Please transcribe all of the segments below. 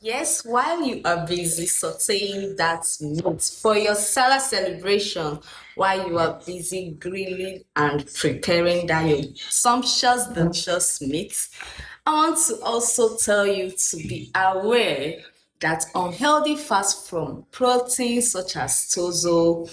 Yes, while you are busy sauteing that meat for your salad celebration, while you are busy grilling and preparing that your sumptuous, delicious meat, I want to also tell you to be aware that unhealthy fats from proteins such as tozo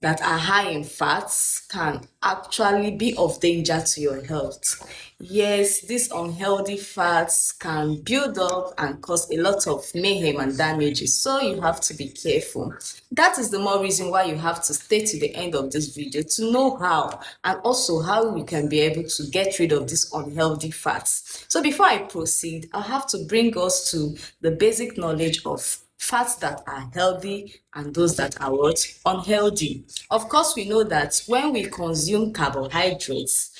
that are high in fats can actually be of danger to your health. Yes, these unhealthy fats can build up and cause a lot of mayhem and damages, so you have to be careful. That is the more reason why you have to stay to the end of this video to know how and also how you can be able to get rid of these unhealthy fats. So before I proceed, I have to bring us to the basic knowledge of fats that are healthy and those that are what? Unhealthy. Of course, we know that when we consume carbohydrates,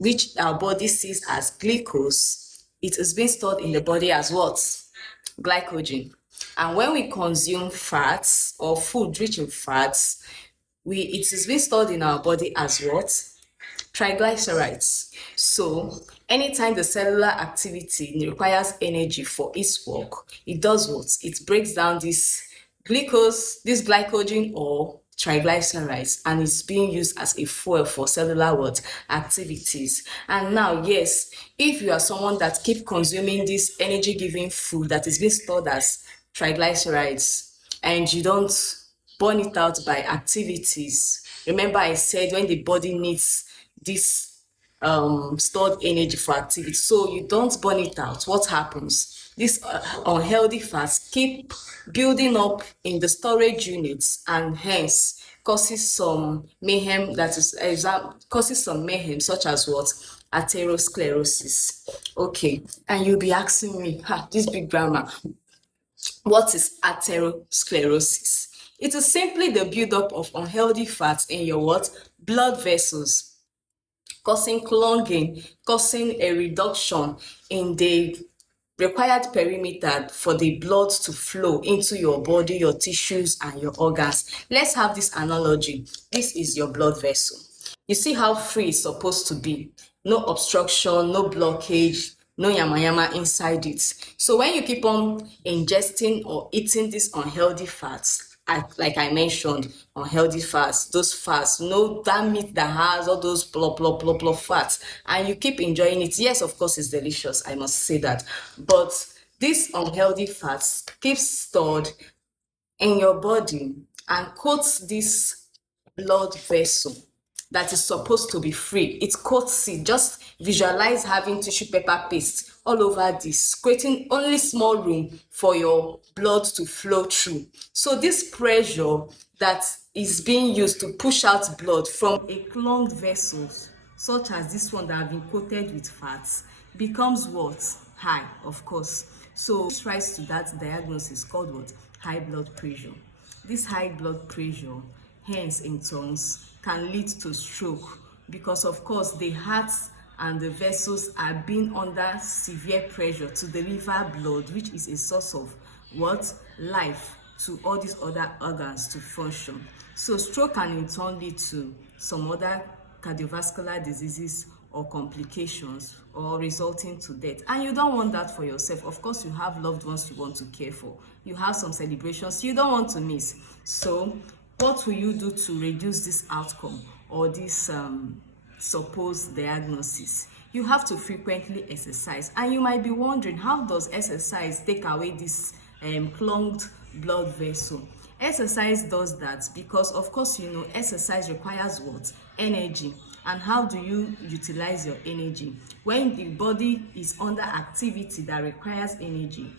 which our body sees as glucose, it is being stored in the body as what? Glycogen. And when we consume fats or food rich in fats, it is being stored in our body as what? Triglycerides. So anytime the cellular activity requires energy for its work, it does what? It breaks down this glucose, this glycogen or triglycerides, and it's being used as a fuel for cellular what? Activities. And now, yes, if you are someone that keep consuming this energy giving food that is being stored as triglycerides and you don't burn it out by activities. Remember, I said when the body needs this stored energy for activity, so you don't burn it out. What happens? These unhealthy fats keep building up in the storage units and hence causes some mayhem causes some mayhem such as what? Atherosclerosis. Okay, and you'll be asking me, this big grammar, what is atherosclerosis? It is simply the buildup of unhealthy fats in your what? Blood vessels, causing clogging, causing a reduction in the required perimeter for the blood to flow into your body, your tissues, and your organs. Let's have this analogy. This is your blood vessel. You see how free it's supposed to be. No obstruction, no blockage, no yama yama inside it. So when you keep on ingesting or eating these unhealthy fats, like I mentioned, unhealthy fats, those fats, no that meat that has all those blah fats, and you keep enjoying it. Yes, of course, it's delicious. I must say that, but these unhealthy fats keep stored in your body and coats this blood vessel that is supposed to be free. It coats it. Just visualize having tissue paper paste all over this, creating only small room for your blood to flow through. So this pressure that is being used to push out blood from a clogged vessels, such as this one that have been coated with fats, becomes what? High, of course. So this rise to that diagnosis called what? High blood pressure. This high blood pressure, hence in turns, can lead to stroke because of course the heart and the vessels are being under severe pressure to deliver blood, which is a source of what? Life to all these other organs to function. So stroke can in turn lead to some other cardiovascular diseases or complications or resulting to death, and you don't want that for yourself. Of course, you have loved ones you want to care for, you have some celebrations you don't want to miss. So what will you do to reduce this outcome or this supposed diagnosis? You have to frequently exercise, and you might be wondering, how does exercise take away this clogged blood vessel? Exercise does that because of course you know exercise requires what? Energy. And how do you utilize your energy? When the body is under activity that requires energy,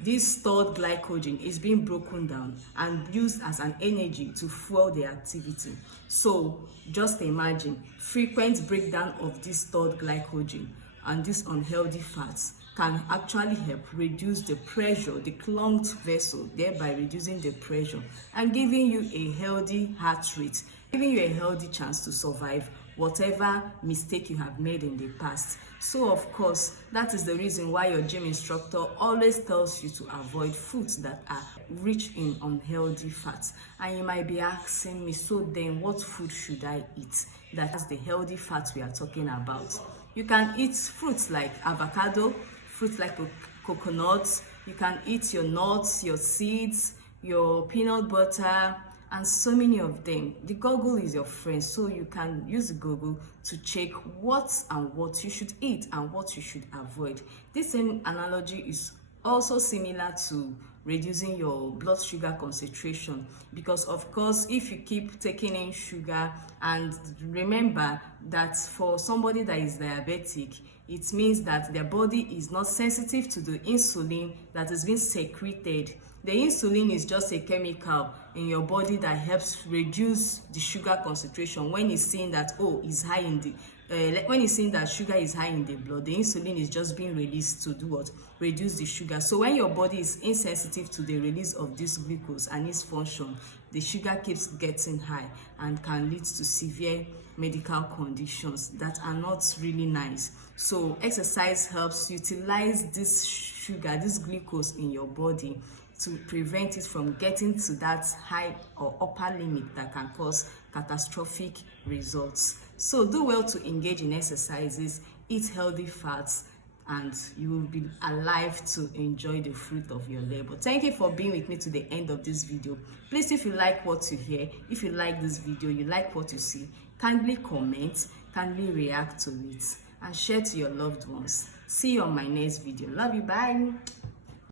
this stored glycogen is being broken down and used as an energy to fuel the activity. So just imagine frequent breakdown of this stored glycogen and these unhealthy fats can actually help reduce the pressure, the clogged vessel, thereby reducing the pressure and giving you a healthy heart rate, giving you a healthy chance to survive whatever mistake you have made in the past. So of course, that is the reason why your gym instructor always tells you to avoid foods that are rich in unhealthy fats. And you might be asking me, so then what food should I eat that's the healthy fats we are talking about? You can eat fruits like avocado, fruits like coconuts, You can eat your nuts, your seeds, your peanut butter, and so many of them. The Google is your friend, so you can use the Google to check what and what you should eat and what you should avoid. This same analogy is also similar to reducing your blood sugar concentration, because of course if you keep taking in sugar, and remember that for somebody that is diabetic, it means that their body is not sensitive to the insulin that is being secreted. The insulin is just a chemical in your body that helps reduce the sugar concentration. When it's seen that it's high in the when it's seen that sugar is high in the blood, the insulin is just being released to do what? Reduce the sugar. So when your body is insensitive to the release of this glucose and its function, the sugar keeps getting high and can lead to severe medical conditions that are not really nice. So exercise helps utilize this sugar, this glucose in your body, to prevent it from getting to that high or upper limit that can cause catastrophic results. So do well to engage in exercises, eat healthy fats, and you will be alive to enjoy the fruit of your labor. Thank you for being with me to the end of this video. Please, if you like what you hear, if you like this video, you like what you see, kindly comment, kindly react to it, and share to your loved ones. See you on my next video. Love you. Bye.